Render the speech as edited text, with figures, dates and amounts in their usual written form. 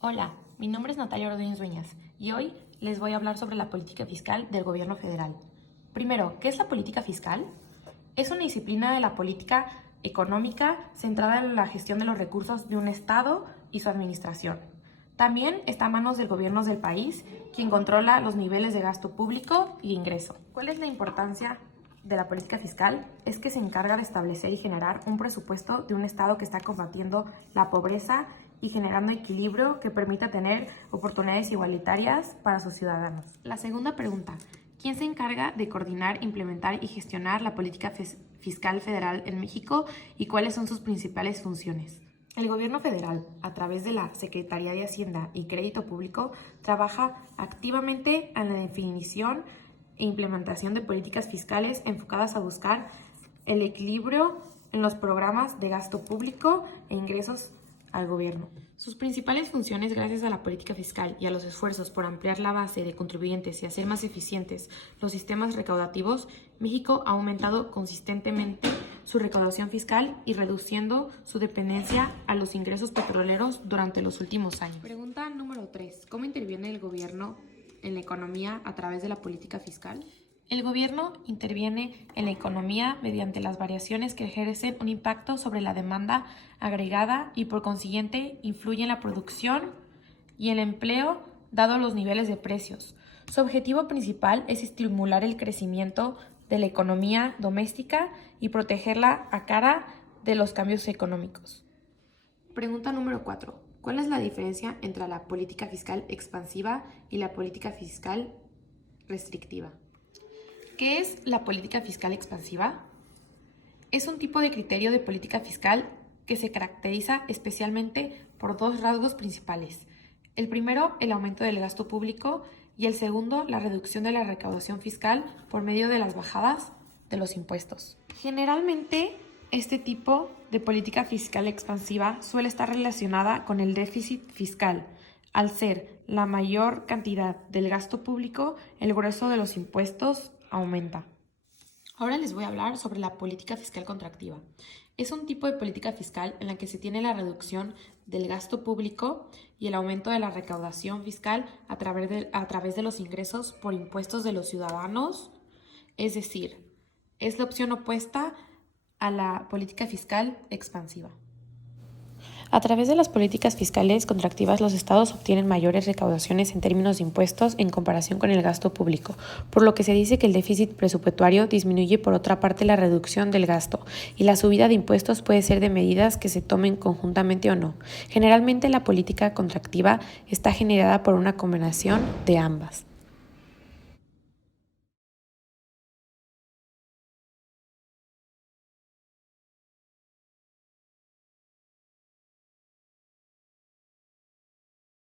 Hola, mi nombre es Natalia Ordóñez Dueñas y hoy les voy a hablar sobre la política fiscal del gobierno federal. Primero, ¿qué es la política fiscal? Es una disciplina de la política económica centrada en la gestión de los recursos de un Estado y su administración. También está a manos del gobierno del país, quien controla los niveles de gasto público y ingreso. ¿Cuál es la importancia de la política fiscal? Es que se encarga de establecer y generar un presupuesto de un Estado que está combatiendo la pobreza y generando equilibrio que permita tener oportunidades igualitarias para sus ciudadanos. La segunda pregunta: ¿quién se encarga de coordinar, implementar y gestionar la política fiscal federal en México y cuáles son sus principales funciones? El gobierno federal, a través de la Secretaría de Hacienda y Crédito Público, trabaja activamente en la definición e implementación de políticas fiscales enfocadas a buscar el equilibrio en los programas de gasto público e ingresos al gobierno. Sus principales funciones, gracias a la política fiscal y a los esfuerzos por ampliar la base de contribuyentes y hacer más eficientes los sistemas recaudativos, México ha aumentado consistentemente su recaudación fiscal y reduciendo su dependencia a los ingresos petroleros durante los últimos años. Pregunta número 3. ¿Cómo interviene el gobierno en la economía a través de la política fiscal? El gobierno interviene en la economía mediante las variaciones que ejercen un impacto sobre la demanda agregada y por consiguiente influye en la producción y el empleo dado los niveles de precios. Su objetivo principal es estimular el crecimiento de la economía doméstica y protegerla a cara de los cambios económicos. Pregunta número 4. ¿Cuál es la diferencia entre la política fiscal expansiva y la política fiscal restrictiva? ¿Qué es la política fiscal expansiva? Es un tipo de criterio de política fiscal que se caracteriza especialmente por dos rasgos principales. El primero, el aumento del gasto público, y el segundo, la reducción de la recaudación fiscal por medio de las bajadas de los impuestos. Generalmente, este tipo de política fiscal expansiva suele estar relacionada con el déficit fiscal. Al ser la mayor cantidad del gasto público, el grueso de los impuestos aumenta. Ahora les voy a hablar sobre la política fiscal contractiva. Es un tipo de política fiscal en la que se tiene la reducción del gasto público y el aumento de la recaudación fiscal a través de los ingresos por impuestos de los ciudadanos. Es decir, es la opción opuesta a la política fiscal expansiva. A través de las políticas fiscales contractivas, los estados obtienen mayores recaudaciones en términos de impuestos en comparación con el gasto público, por lo que se dice que el déficit presupuestario disminuye. Por otra parte, la reducción del gasto y la subida de impuestos puede ser de medidas que se tomen conjuntamente o no. Generalmente, la política contractiva está generada por una combinación de ambas.